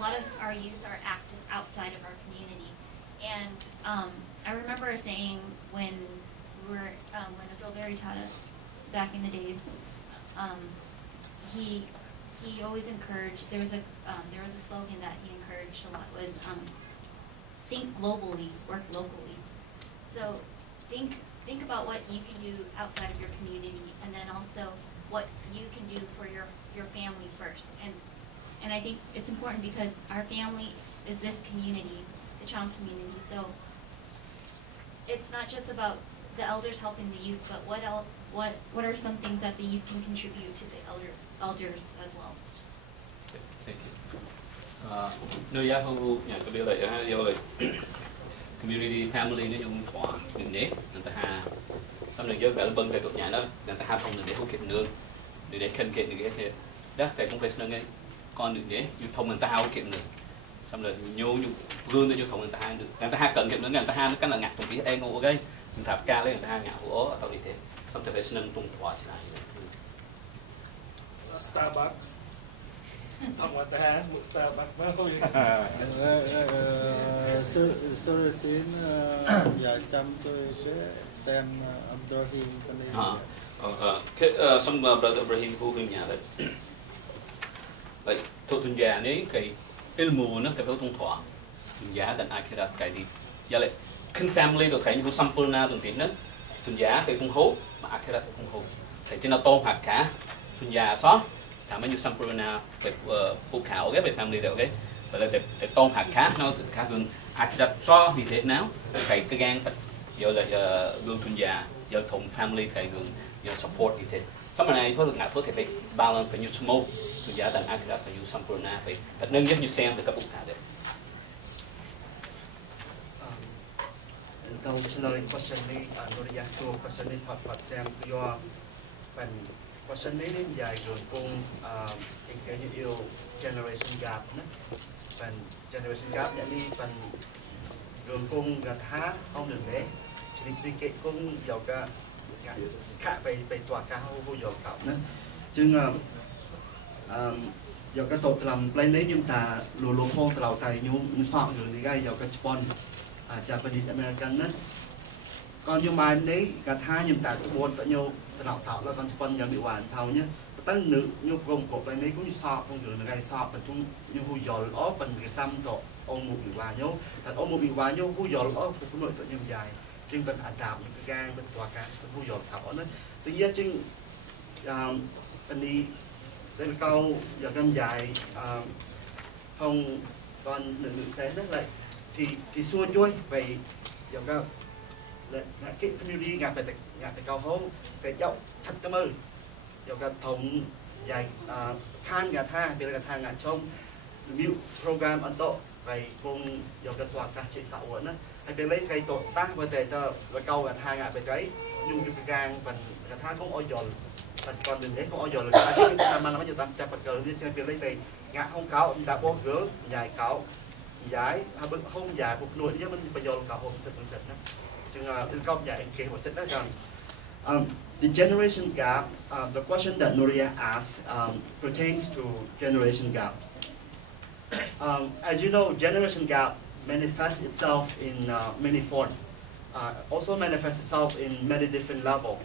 lot of our youth are active outside of our community. And I remember saying when we were, when Abdul Berry taught us back in the days, he always encouraged, there was a slogan that he encouraged a lot, was think globally, work locally. So think about what you can do outside of your community, and then also what you can do for your family first. And I think it's important because our family is this community, the Cham community. So it's not just about the elders helping the youth, but what are some things that the youth can contribute to the elders as well? Thank you. Nơi giá không nhà có biết lại do lại community family nó dùng thỏa những nét người ta ha xong rồi giờ cả bên cái tụi nhà đó người ta ha không được để không kịp nương để khen kiện được cái đó tại cũng phải nương ngay con được để dùng thông người ta ha không kịp nương xong rồi nhô gương để vô thông người ta ha cần kịp nương người ta ha nó cái là ngặt trong cái em ngô cái mình thạp ca lên người ta ha ngặt hổ tao đi thế xong rồi phải nương tung thỏa thế này Starbucks. Thông qua ta một Starbucks mới thôi. Sorry tin giờ Cham tôi sẽ xem Abdurrahim cái some brother Ibrahim who him nhà đấy like thôi tuần già này cái ilmu nó cái tung thỏa tuần già dan akhirat cái đi giờ lại kinh family được thấy như sampurna tuần tiền đó tuần già cái tung hố mà akhirat tung hố thấy trên nó tôn hạt cả tuần già xó thà mấy như sampurna về phụ khảo cái về family được cái và là để tôn hạt cá nó khá gần akhirat xó vì thế nào cái gan giờ là gương tuần già giờ thùng family cái gần giờ support vì thế xong rồi này thôi được ngại thôi thì phải balance phải như smoke tuần già dan akhirat phải như sampurna phải thật nâng nhất như xem được các phụ khảo đấy. Câu trả lời question này, Nuria câu question này thật xem do phần question này dài rồi cùng cái như yêu generation gap nữa, phần generation gap này đi phần rồi cùng gạt há không được đấy, chỉ cái cùng giàu cả khác về tòa cao vô giàu cao nữa, chứ giàu cái tội làm play đấy nhưng ta lùa lùa phong tàu tài nhung sọ rồi đi gai giàu cái Japan Japanese American nữa, còn như mai đấy gạt há nhưng ta cũng muốn phải nhau nào thảo là con Japanยังbị hoàn thảo nhé, tăng nữ như gồm cột play đấy cũng như sọ không được gai sọ và chúng như hu giàu ó phần cái xăm tổ ông một bị hoàn nhau, thật ông một bị hoàn nhau hu giàu ó cũng nội tội nhân dài, nhưng vẫn ảnh đạm những cái gang bên tòa cá hu giàu thảo nữa, tuy nhiên chứ anh đi đây là câu giờ cam dài không còn nữ xén đó lại thì xua chuối về giờ cao cái community ngặt về cao hố cái dậu thật tâm ơi giờ cao thống dài khan gà tha bây giờ gà tha ngặt trong build program ấn độ về vùng giờ cao tòa cả trên tạo quận á hay bên lấy cây tổ tác với tề cho là câu gà tha ngặt về cái nhung cái gang và gà tha cũng oi dồn còn đừng để có oi dồn là cái ta mà nó giờ tam chặt bật cờ đi trên bên lấy tề ngặt không cáo ta bó gỡ dài cáo giải không dài một nuôi chứ mình bây giờ cả hôm sệt đó chừng đến công giải kế của sệt đó rằng the generation gap the question that Nuria asked pertains to generation gap. As you know, generation gap manifests itself in many forms. Also manifests itself in many different levels.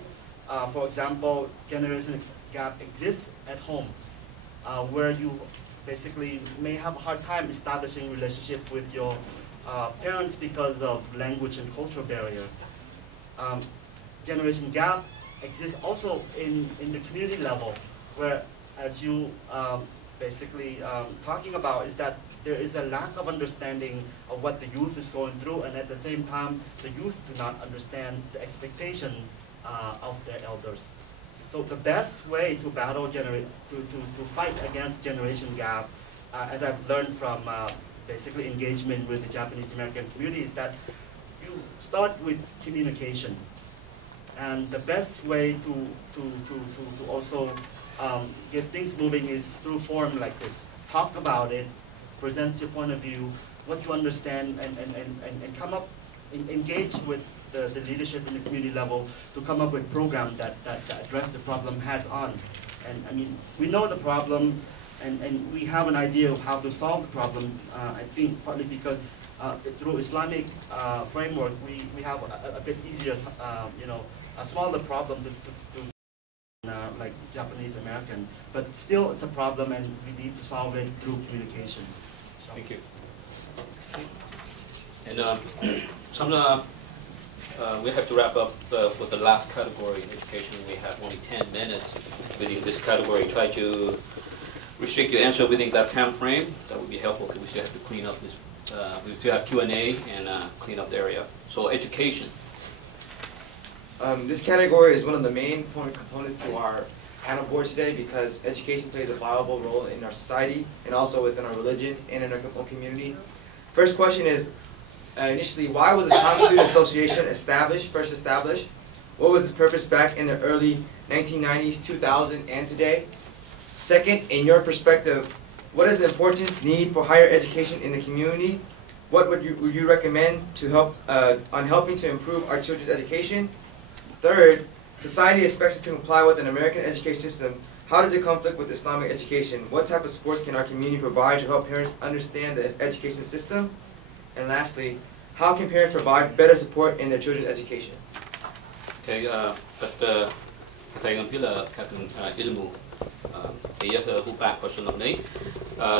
For example, generation gap exists at home, where you basically may have a hard time establishing relationship with your parents because of language and cultural barrier. Generation gap exists also in the community level, where as you basically talking about is that there is a lack of understanding of what the youth is going through, and at the same time the youth do not understand the expectation of their elders. So the best way to battle to fight against generation gap, as I've learned from basically engagement with the Japanese American community, is that you start with communication, and the best way to also get things moving is through forum like this. Talk about it, present your point of view, what you understand, and come up, engage with the leadership in the community level to come up with programs that address the problem heads on. And I mean, we know the problem, and we have an idea of how to solve the problem. I think partly because through Islamic framework, we have a bit easier, a smaller problem to like Japanese American, but still it's a problem, and we need to solve it through communication. So. Thank you. And we have to wrap up with the last category, education. We have only 10 minutes within this category. Try to restrict your answer within that time frame. That would be helpful, because we still have to clean up this. We still have Q&A and clean up the area. So education. This category is one of the main components to our panel board today, because education plays a viable role in our society and also within our religion and in our own community. First question is, initially, why was the Cham Student Association first established? What was its purpose back in the early 1990s, 2000, and today? Second, in your perspective, what is the importance, need for higher education in the community? What would you recommend to help on helping to improve our children's education? Third, society expects us to comply with an American education system. How does it conflict with Islamic education? What type of supports can our community provide to help parents understand the education system? And lastly, how can parents provide better support in their children's education? Okay, but thầy còn biết là các ilmu, bây giờ hụt bạc của số này,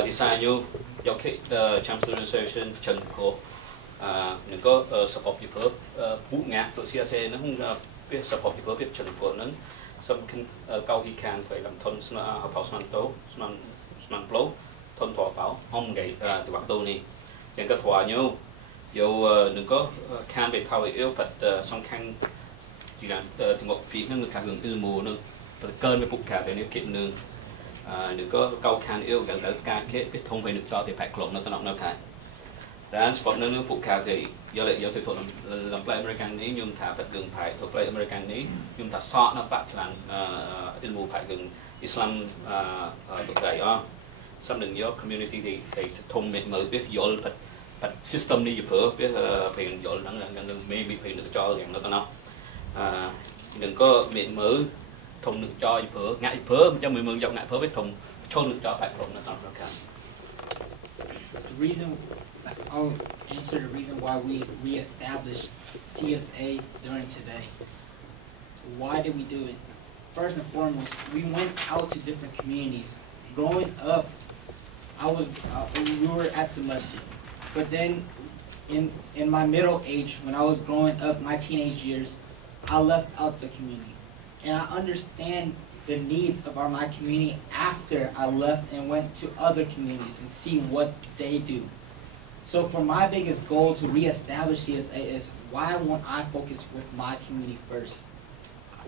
thì sao như do cái Cham Student Association chân của những có support như thế, bút ngã tụi CSA nó không biết support như thế biết chân của nó, xong khi cao hi can phải làm thôn học bảo sman tố, sman flow, thôn thọ bảo, không ngày từ bắt đầu này, những cái thọ nhau, dù đừng có can về thao yếu vật song khang chỉ làถึงบอกพีนั่นคือการเรื่องilmuนึงเกินไปปุ๊บการเป็นเกี่ยวนึงหรือก็เกาคันเอวกันแต่การเก็บทงไปหนึ่งต่อที่แผกลงนั่นตลอดนั่นค่ะแต่อันสปอร์ตนึงปุ๊บการที่เยอะเลยเยอะที่ถูกลำปลายอเมริกันนี้ยุ่งถ่ายแบบกึ่งไผ่ถูกปลายอเมริกันนี้ยุ่งถ่ายซอนับปัจจุบันilmuไผ่กึ่งอิสลามถูกใจอ๋อสำหนึ่งเยอะ community ที่ทงเม็ดมือเพื่อยอลปัจ system นี้อยู่เพื่อเพื่อยอลนั่งไม่มีเพื่อหนึ่งจออย่างนั้นตลอดđừng có miệng mở thùng nước cho phở ngại phở cho người mường dọc ngại phở với thùng chôn nước cho phải thùng nó tao cả. The reason I'll answer the reason why we reestablished CSA during today. Why did we do it? First and foremost, we went out to different communities. Growing up, we were at the masjid, but then in my middle age, when I was growing up, my teenage years, I left out the community, and I understand the needs of my community after I left and went to other communities and see what they do. So for my biggest goal to reestablish CSA is why won't I focus with my community first?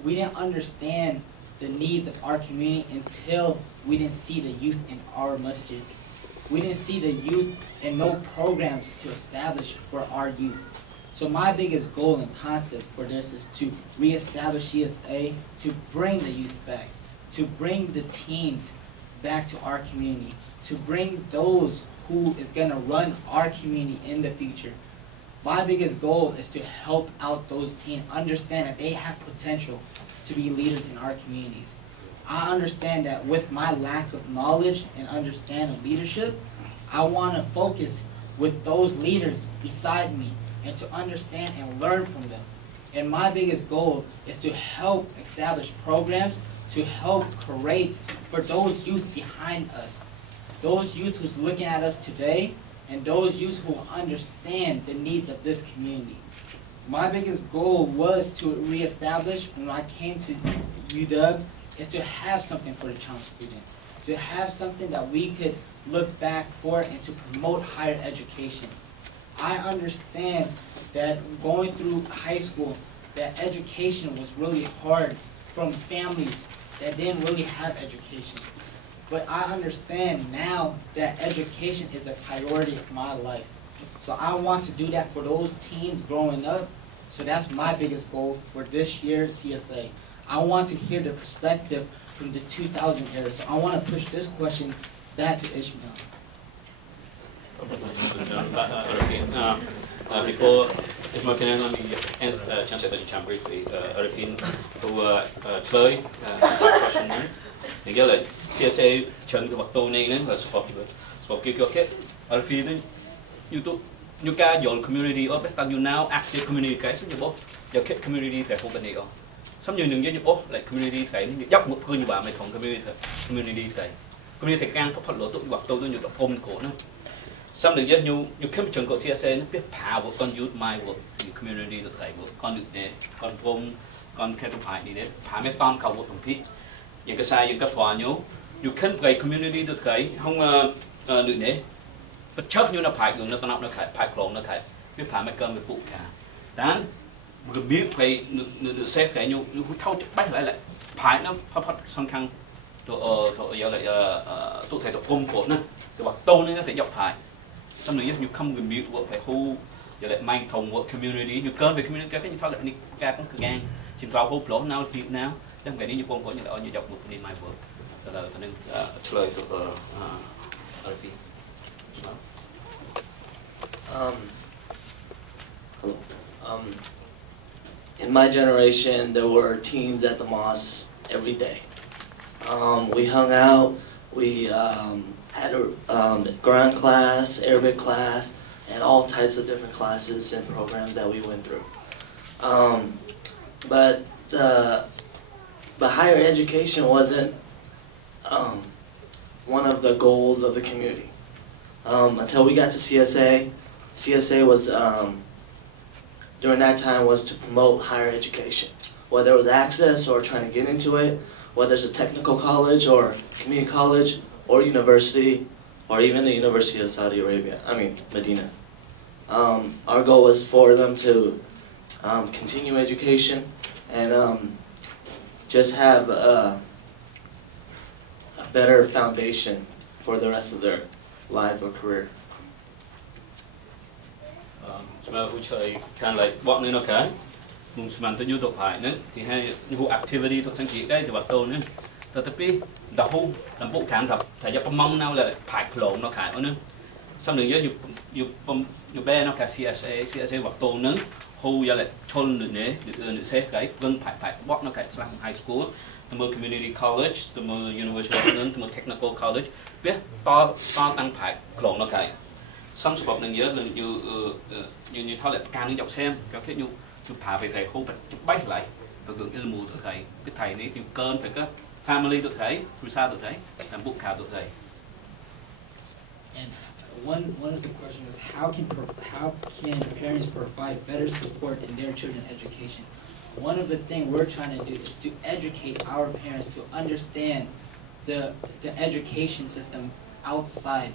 We didn't understand the needs of our community until we didn't see the youth in our masjid. We didn't see the youth and no programs to establish for our youth. So my biggest goal and concept for this is to reestablish CSA, to bring the youth back, to bring the teens back to our community, to bring those who is going to run our community in the future. My biggest goal is to help out those teens understand that they have potential to be leaders in our communities. I understand that with my lack of knowledge and understanding of leadership, I want to focus with those leaders beside me and to understand and learn from them. And my biggest goal is to help establish programs to help create for those youth behind us. Those youth who's looking at us today and those youth who understand the needs of this community. My biggest goal was to reestablish when I came to UW is to have something for the Cham student. To have something that we could look back for and to promote higher education. I understand that going through high school, that education was really hard from families that didn't really have education. But I understand now that education is a priority of my life. So I want to do that for those teens growing up. So that's my biggest goal for this year's CSA. I want to hear the perspective from the 2000 era. So I want to push this question back to Ishmael. Before Ishmael, can I let me chance at the Cham briefly? Arifin, who Chloe, question. Thì giờ là CSA chân cái bậc tô này nữa là support kiểu cái ở phía đấy YouTube như ca dọn community ở bên you now active community cái số như bố giờ kết community thể không cần gì không xong như những bố lại community thể như dốc một người như bà mày thòng community thể càng có phần lỗ tụi bậc tô tôi nhiều tập công cổ nữa xong được giờ như kiếm trường của CSA nó biết power con youth my work thì community được thể con được để con công con kết hợp phải đi đấy phá mấy con cầu một thằng thích những cái sai những cái thỏa nhớ you can play community được cái không được đấy bất chấp như là phải dùng nó nó phải clone nó phải biết phá mấy cơm với phụ cả đán người biết phải được xét cái như thâu bách lại phải nó phát song khăn tụi giờ lại tụi thầy tụi công của nó tụi bác tôn nó thể dọc phải xong rồi như không người biết phải hu giờ lại mang thùng của community như cơm về community cái như thao lại ca cũng cực ngang chỉ vào hộp lỗ nào tiệm nào đang cái đi như công có như là như dọc một đi mai vừa là cho nên lời tụi in my generation, there were teens at the mosque every day. We hung out, we had a Quran class, Arabic class, and all types of different classes and programs that we went through. But higher education wasn't one of the goals of the community. Until we got to CSA, CSA was, during that time, was to promote higher education. Whether it was access or trying to get into it, whether it's a technical college or community college or university, or even the University of Saudi Arabia, Medina. Our goal was for them to continue education and just have a better foundation for the rest of their life or career. Vui chơi càng lại bọn nữa nó cái mình xem tôi YouTube phải nữa thì hay vụ activity tôi sang chỉ đây thì bắt đầu nữa tapi đã hú làm bộ khám thật thầy cho mong nào là phải lộn nó khải nữa xong rồi như bé nó cả CSA bắt đầu nữa hú giờ lại thôn được xe cái vâng phải bóc nó cái sang high school từ community college từ university từ technical college biết to tăng phải lộn nó cái xong sự bọc này nhớ là như thôi là càng đi đọc xem cho cái như phá về thầy không phải bách lại và gửi ilmu được thầy cái thầy này thì cơn phải có family được thầy Rusa được thầy làm bộ khảo được thầy. And one of the questions is how can parents provide better support in their children's education? One of the things we're trying to do is to educate our parents to understand the education system outside.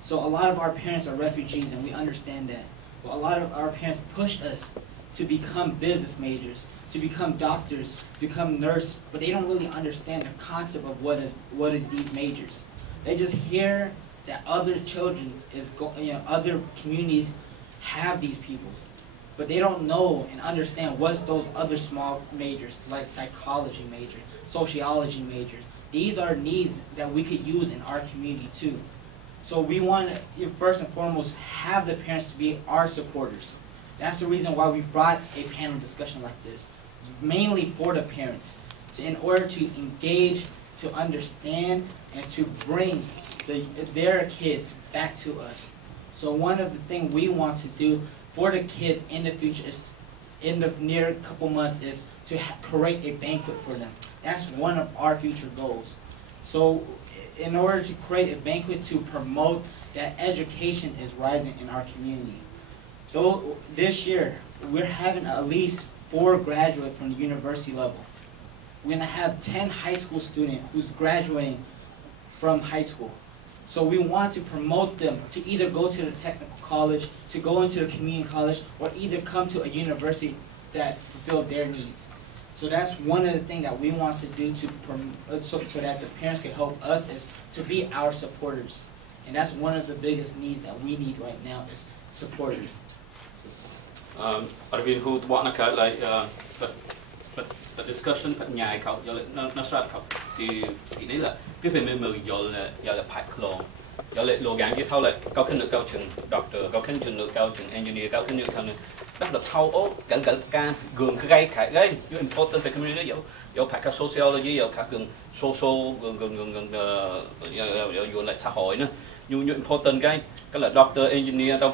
So a lot of our parents are refugees and we understand that. But a lot of our parents push us to become business majors, to become doctors, to become nurse, but they don't really understand the concept of what is these majors. They just hear that other other communities have these people, but they don't know and understand what's those other small majors like psychology major, sociology majors. These are needs that we could use in our community too. So we want to, first and foremost, have the parents to be our supporters. That's the reason why we brought a panel discussion like this, mainly for the parents, in order to engage, to understand, and to bring their kids back to us. So one of the things we want to do for the kids in the future is, in the near couple months, is to create a banquet for them. That's one of our future goals. So in order to create a banquet to promote that education is rising in our community. So this year, we're having at least 4 graduates from the university level. We're going to have 10 high school students who's graduating from high school. So we want to promote them to either go to the technical college, to go into the community college, or either come to a university that fulfill their needs. So that's one of the things that we want to do to so that the parents can help us is to be our supporters. And that's one of the biggest needs that we need right now is supporters. Ở bên khu bọn nó cái lại but discussion phải nhảy khẩu giờ nó start khẩu thì đấy là biết về mình giờ là phải clone giờ lại lô gắng cái thao lại cao khinh được cao chừng doctor cao khinh chừng được cao chừng engineer cao khinh được cao này đó là thao ố gần gần can gường cái gây khải gây you important về community dấu phải cả sociology dấu cả gường social gường lại xã hội nữa you important cái là doctor engineer đâu